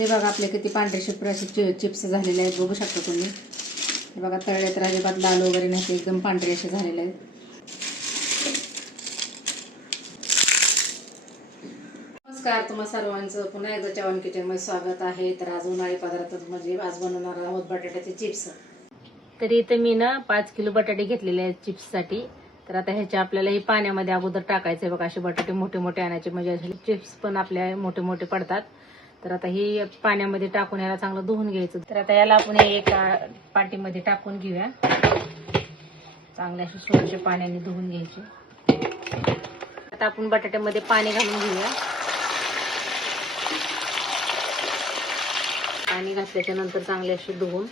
हे बघा आपले किती पांढरे शुभ्र असे चिप्स झालेले आहेत, बघू शकता तुम्ही. हे बघा तळले तर अजिबात लाल वगैरे नाही, एकदम पांढरे असे झालेले आहेत. नमस्कार, तुम्हा सर्वांचं पुन्हा एकदा चव्हाण किचनमध्ये स्वागत आहे. तर आज उन्हाळी पदार्थात म्हणजे आज बनवणार आहोत बटाट्याचे चिप्स. तरी इथे मी ना 5 किलो बटाटे घेतलेले आहेत चिप्ससाठी. तर आता ह्याचे आपल्याला हे पाण्यामध्ये अगोदर टाकायचे. बघा असे बटाटे मोठे मोठे आणायचे, म्हणजे चिप्स पण आपल्या मोठे मोठे पडतात. तर आता ही पाण्यामध्ये टाकून याला चांगलं धुवून घ्यायचं. तर आता याला आपण एका पाटीमध्ये टाकून घेऊया. चांगले असे स्वच्छ पाण्याने धुवून घ्यायचे. आता आपण बटाट्यामध्ये पाणी घालून घेऊया. पाणी घातल्याच्या नंतर चांगले असे धुवून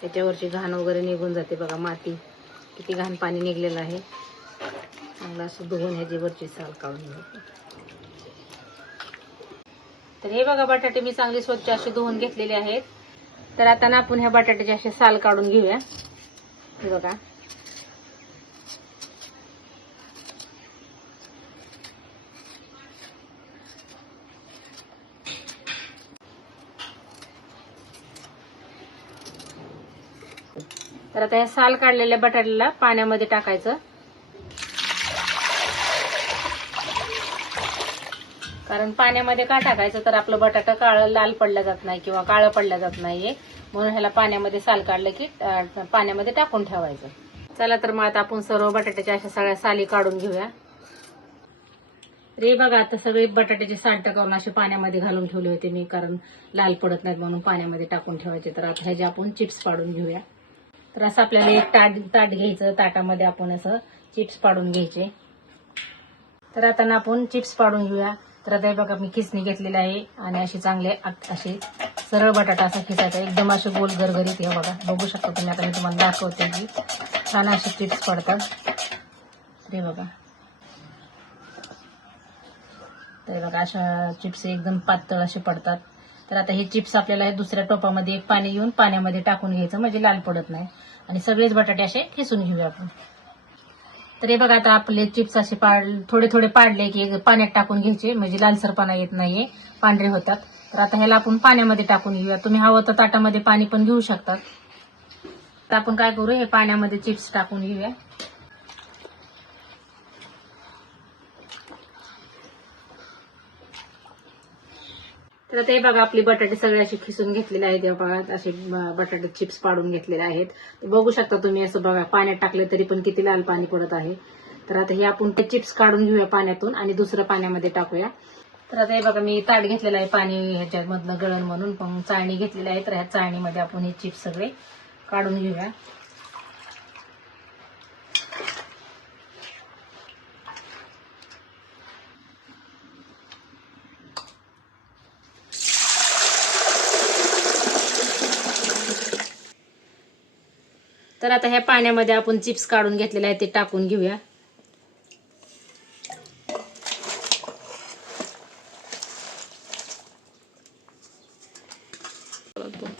त्याच्यावरची घाण वगैरे निघून जाते. बघा माती किती घाण पाणी निघलेलं आहे. चांगलं असं धुवून ह्याची वरची साल काढून घ्यायची. तर हे बघा बटाटे मी चांगले स्वच्छ असे धुवून घेतलेले आहेत. तर आता ना आपण ह्या बटाट्याचे असे साल काढून घेऊया. हे बघा तर आता हे साल काढलेल्या बटाट्याला पाण्यामध्ये टाकायचं. कारण पाण्यामध्ये का टाकायचं, तर आपलं बटाटा काळं लाल पडला जात नाही किंवा काळं पडला जात नाहीये, म्हणून ह्याला पाण्यामध्ये साल काढलं की पाण्यामध्ये टाकून ठेवायचं. चला तर मग आता आपण सर्व बटाट्याच्या अशा सगळ्या साली काढून घेऊया. रे बघा आता सगळे बटाट्याचे साल्ट करून असे पाण्यामध्ये घालून ठेवले होते मी, कारण लाल पडत नाहीत म्हणून पाण्यामध्ये टाकून ठेवायचे. तर आता ह्याचे आपण चिप्स पाडून घेऊया. तर असं आपल्याला एक ताट घ्यायचं. ताटामध्ये आपण असं चिप्स पाडून घ्यायचे. तर आता ना आपण चिप्स पाडून घेऊया. तर आता हे बघा मी खिसणी घेतलेली आहे आणि असे चांगले असे सरळ बटाटा असा खिसायचा, एकदम असे गोल गरगरीत. हे बघा बघू शकता तुम्ही. आता मी तुम्हाला दाखवते की छान असे चिप्स पडतात. हे बघा, तर बघा अशा चिप्स एकदम पातळ असे पडतात. तर आता हे चिप्स आपल्याला दुसऱ्या टोपामध्ये एक पाणी घेऊन पाण्यामध्ये टाकून घ्यायचं, म्हणजे लाल पडत नाही. आणि सगळेच बटाटे असे खिसून घेऊया आपण. तर हे बघा आता आपले चिप्स असे थोडे थोडे पाडले की पाण्यात टाकून घ्यायचे, म्हणजे लालसरपणा येत नाहीये, पांढरे होतात. तर आता ह्याला आपण पाण्यामध्ये टाकून घेऊया. तुम्ही हवं तर ताटामध्ये पाणी पण घेऊ शकतात. तर आपण काय करू, हे पाण्यामध्ये चिप्स टाकून घेऊया. तर आता हे बघा आपले बटाटे सगळे असे खिसून घेतलेले आहेत. बघा असे बटाटे चिप्स पाडून घेतलेले आहेत. बघू शकता तुम्ही. असं बघा पाण्यात टाकले तरी पण किती लाल पाणी पडत आहे. तर आता हे आपण ते चिप्स काढून घेऊया पाण्यातून आणि दुसरं पाण्यामध्ये टाकूया. तर आता हे बघा मी ताट घेतलेलं आहे पाणी ह्याच्यामधनं गळण म्हणून, पण चाळणी घेतलेली आहे. तर ह्या चाळणीमध्ये आपण हे चिप्स सगळे काढून घेऊया. तर आता ह्या पाण्यामध्ये आपण चिप्स काढून घेतलेले आहेत ते टाकून घेऊया.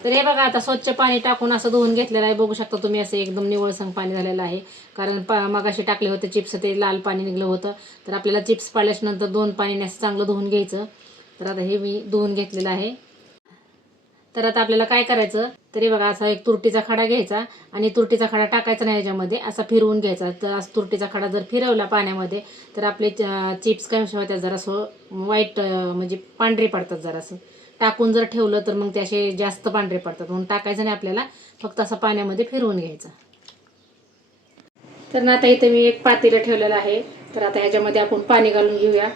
तर हे बघा आता स्वच्छ पाणी टाकून असं धुवून घेतलेलं आहे. बघू शकता तुम्ही. असं एकदम निवळसंग पाणी झालेलं आहे, कारण मगाशी टाकले होते चिप्स, ते लाल पाणी निघलं होतं. तर आपल्याला चिप्स पाडल्याच्या नंतर 2 पाण्याने असं चांगलं धुवून घ्यायचं. तर आता हे मी धुवून घेतलेलं आहे. तर आता आपल्याला काय करायचं, तरी बघा असा एक तुरटीचा खडा घ्यायचा आणि तुरटीचा खडा टाकायचा नाही याच्यामध्ये, असा फिरवून घ्यायचा. तर तुरटीचा खडा जर फिरवला पाण्यामध्ये तर आपले चिप्स काय होतात, जरासं व्हाईट म्हणजे पांढरे पडतात. जरासं टाकून जर ठेवलं तर मग ते असे जास्त पांढरे पडतात, म्हणून टाकायचं नाही आपल्याला, फक्त असं पाण्यामध्ये फिरवून घ्यायचं. तर ना आता इथे मी एक पातेलं ठेवलेलं आहे. तर आता ह्याच्यामध्ये आपण पाणी घालून घेऊया.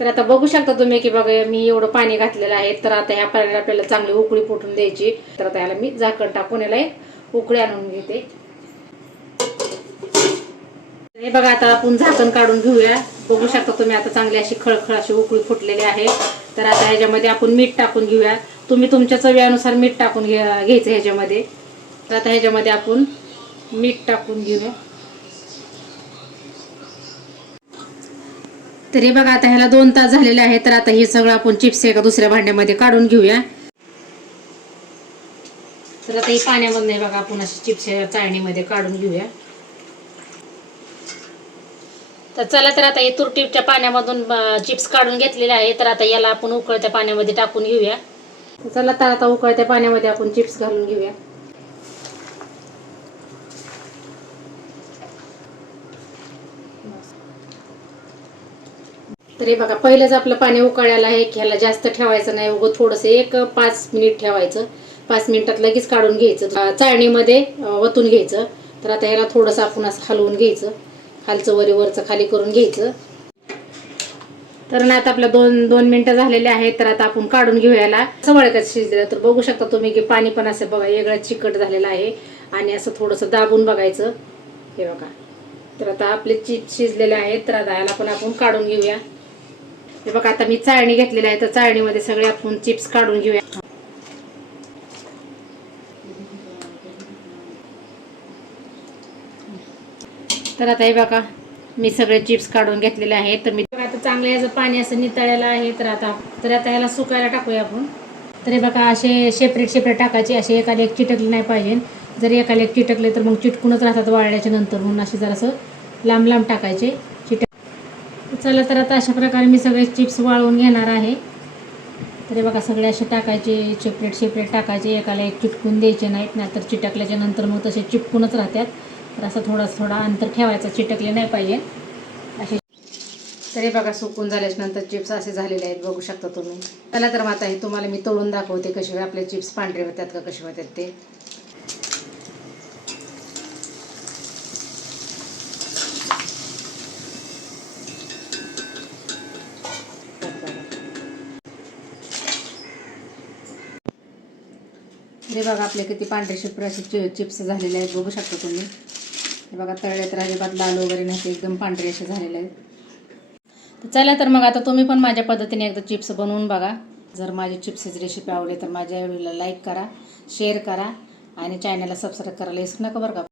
तर आता बघू शकता तुम्ही की बघा मी एवढं पाणी घातलेलं आहे. तर आता ह्या पाण्याला आपल्याला चांगली उकळी फुटून द्यायची. तर आता याला मी झाकण टाकून याला उकळी आणून घेते. हे बघा आता आपण झाकण काढून घेऊया. बघू शकता तुम्ही आता चांगली अशी खळखळ अशी उकळी फुटलेली आहे. तर आता ह्याच्यामध्ये आपण मीठ टाकून घेऊया. तुम्ही तुमच्या चवीनुसार मीठ टाकून घ्यायचं ह्याच्यामध्ये. तर आता ह्याच्यामध्ये आपण मीठ टाकून घेऊया. तर हे बघा आता ह्याला 2 तास झालेले आहेत. तर आता हे सगळं आपण चिप्स एका दुसऱ्या भांड्यामध्ये काढून घेऊया. तर आता ही पाण्यामधून हे बघा आपण अशी चिप्स चाळणीमध्ये काढून घेऊया. तर चला तर आता हे तुरटीच्या पाण्यामधून चिप्स काढून घेतलेले आहे. तर आता याला आपण उकळत्या पाण्यामध्ये टाकून घेऊया. तर चला तर आता उकळत्या पाण्यामध्ये आपण चिप्स घालून घेऊया. तर हे बघा पहिलंच आपलं पाणी उकळायला आहे की ह्याला जास्त ठेवायचं नाही, उगं थोडंसं एक 5 मिनिट ठेवायचं. 5 मिनिटात लगेच काढून घ्यायचं, चाळणीमध्ये वतून घ्यायचं. तर आता ह्याला थोडंसं आपण असं हलवून घ्यायचं, खालचं वरचं खाली करून घ्यायचं. तर ना आता आपल्या 2 मिनिटं झालेले आहेत. तर आता आपण काढून घेऊया याला. असं वळकत शिजलं तर बघू शकता तुम्ही की पाणी पण असं बघा वेगळं चिकट झालेलं आहे आणि असं थोडंसं दाबून बघायचं. हे बघा, तर आता आपले चिप्स शिजलेले आहेत. तर आता याला पण आपण काढून घेऊया. हे बघा आता मी चाळणी घेतलेली आहे, तर चाळणीमध्ये सगळे आपण चिप्स काढून घेऊया. तर आता हे बघा मी सगळे चिप्स काढून घेतलेले आहेत. तर मी आता चांगलं याचं पाणी असं नितळलेलं आहे. तर आता ह्याला सुकायला टाकूया आपण. तर हे बघा असे सेपरेट टाकायचे, असे एकाला एक चिटकले नाही पाहिजे. जर एकाला एक चिटकले तर मग चिटकूनच राहतात वाळल्याच्या नंतर, म्हणून असे जरासं लांब टाकायचे चला तर आता अशा प्रकारे मी सगळे चिप्स वाळवून घेणार आहे. तर हे बघा सगळे असे टाकायचे, सेपरेट टाकायचे, एकाला एक चिटकून द्यायचे नाहीत, नाहीतर चिटकल्याच्या नंतर मग तसे चिटकूनच राहतात. तर असं थोडा अंतर ठेवायचं, चिटकले नाही पाहिजे असे. तर हे बघा सुकून झाल्याच्या नंतर चिप्स असे झालेले आहेत, बघू शकता तुम्ही. चला तर मग आता हे तुम्हाला मी तळून दाखवते कसे आपले चिप्स पांढरे होतात का कसे होतात ते. हे बघा आपले किती पांढरे शुभ्र असे चिप्स झालेले आहेत, बघू शकता तुम्ही. हे बघा तळले तर अजिबात लाल वगैरे नाही, एकदम पांढरे असे झालेले आहेत. तर चला तर मग आता तुम्ही पण माझ्या पद्धतीने एकदा चिप्स बनवून बघा. जर माझी चिप्सची रेसिपी आवडली तर माझ्या व्हिडिओला लाईक करा, शेअर करा आणि चॅनलला सबस्क्राईब करायला विसरू नका बरं का.